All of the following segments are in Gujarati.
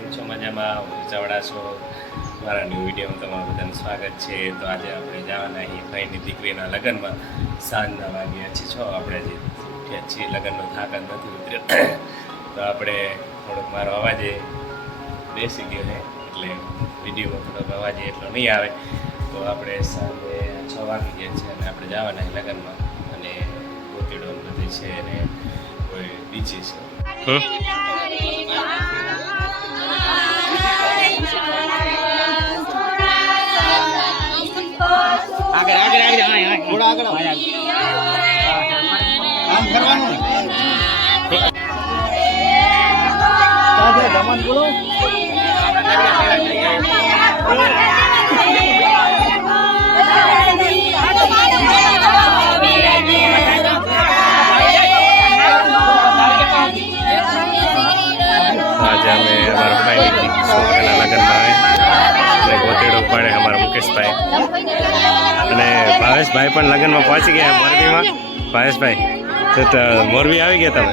કેમ છો? મજામાં? ઉજાવડા છો? મારા ન્યૂ વિડીયોમાં તમારું બધાનું સ્વાગત છે. તો આજે આપણે જવાના અહીં ભાઈની દીકરીના લગ્નમાં. સાંજના વાગ્યા છે. છો, આપણે જે ઉઠ્યા છીએ. લગ્નનો થાક જ નથી ઉતર્યો. તો આપણે થોડોક મારો અવાજે બેસી ગયો છે એટલે વિડીયોમાં થોડોક અવાજે એટલો નહીં આવે. તો આપણે સાંજે છ વાગી ગયા છે અને આપણે જવાના લગ્નમાં. અને ગોતીડો બધી છે અને કોઈ બીજી છે. આજે અમે અમારા ભાઈની છોકરાના લગ્નમાં આવે અને ગોતેડો પાડે અમારા મુકેશભાઈ અને ભાવેશભાઈ પણ લગ્નમાં પહોંચી ગયા મોરબીમાં. ભાવેશભાઈ, તો મોરબી આવી ગયા તમે?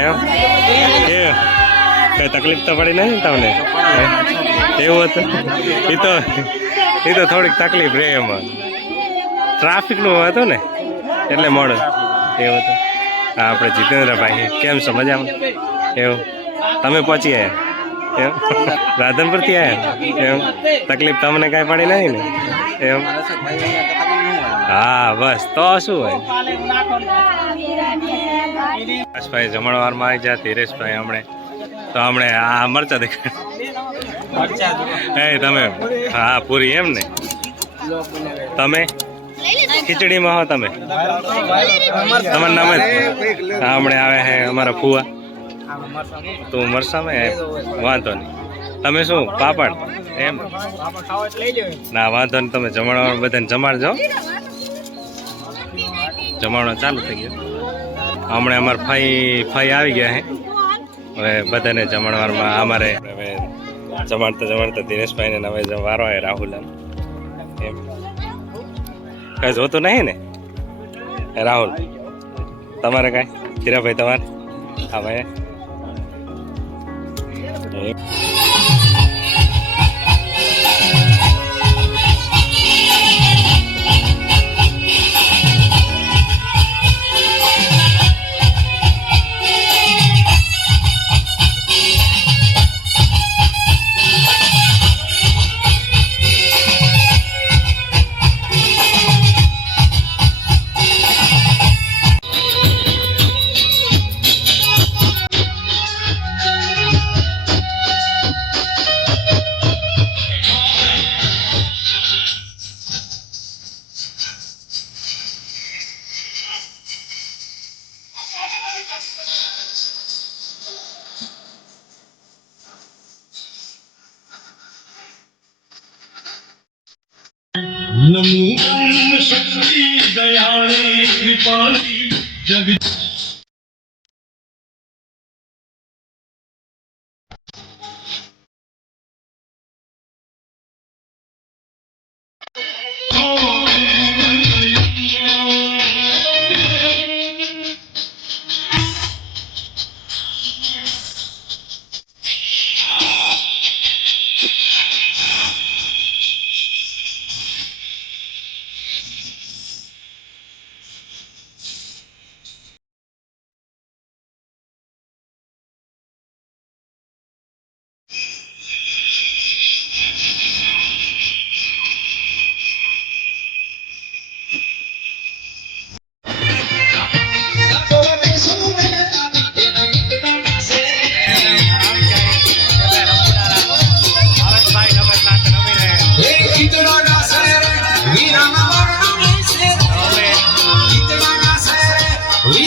એમ કે કઈ તકલીફ તો પડી નહીં તમને? એવું હતું? એ તો એ તો થોડીક તકલીફ રહે એમાં. ટ્રાફિકનું હતું ને? એટલે મોડું. એવું હતું. હા, આપણે જીતેન્દ્રભાઈ. કેમ છો? મજામાં? એવું? તમે પહોંચી આવ્યા એમ? રાધનપુરથી આવ્યા એમ? તકલીફ તમને કાંઈ પડી નહીં ને? એમ? હા, બસ. તો શું હોય? હર્ષભાઈ જમણવારમાં આવી જા ધીરેશભાઈ હમણે. તો હમણે આ મરચા દેખાડ એ તમે? હા, પૂરી એમ ને? તમે? ખીચડીમાં હો તમે? તમારું નામ જ હા, હમણે આવે છે અમારા ફુવા. તું મરસામાં વાંધો નહીં. તમે શું, પાપડ? એમ? ના, વાંધો નહીં, તમે જમાડવાનું બધાને જમાડજો. જમાડવા ચાલુ થઈ ગયો. હમણાં અમારે ફાઈ ફાઈ આવી ગયા હે. હવે બધાને જમાડવામાં અમારે હવે જમાડતા જમાડતા દિનેશભાઈને ને હવે વારો આવે રાહુલ એમ. કઈ જોતું નહીં ને? રાહુલ, તમારે કાંઈ? ધીરાભાઈ, તમારે? હા ભાઈ Okay. નમો શક્તિ દયાળી કૃપાળી જગ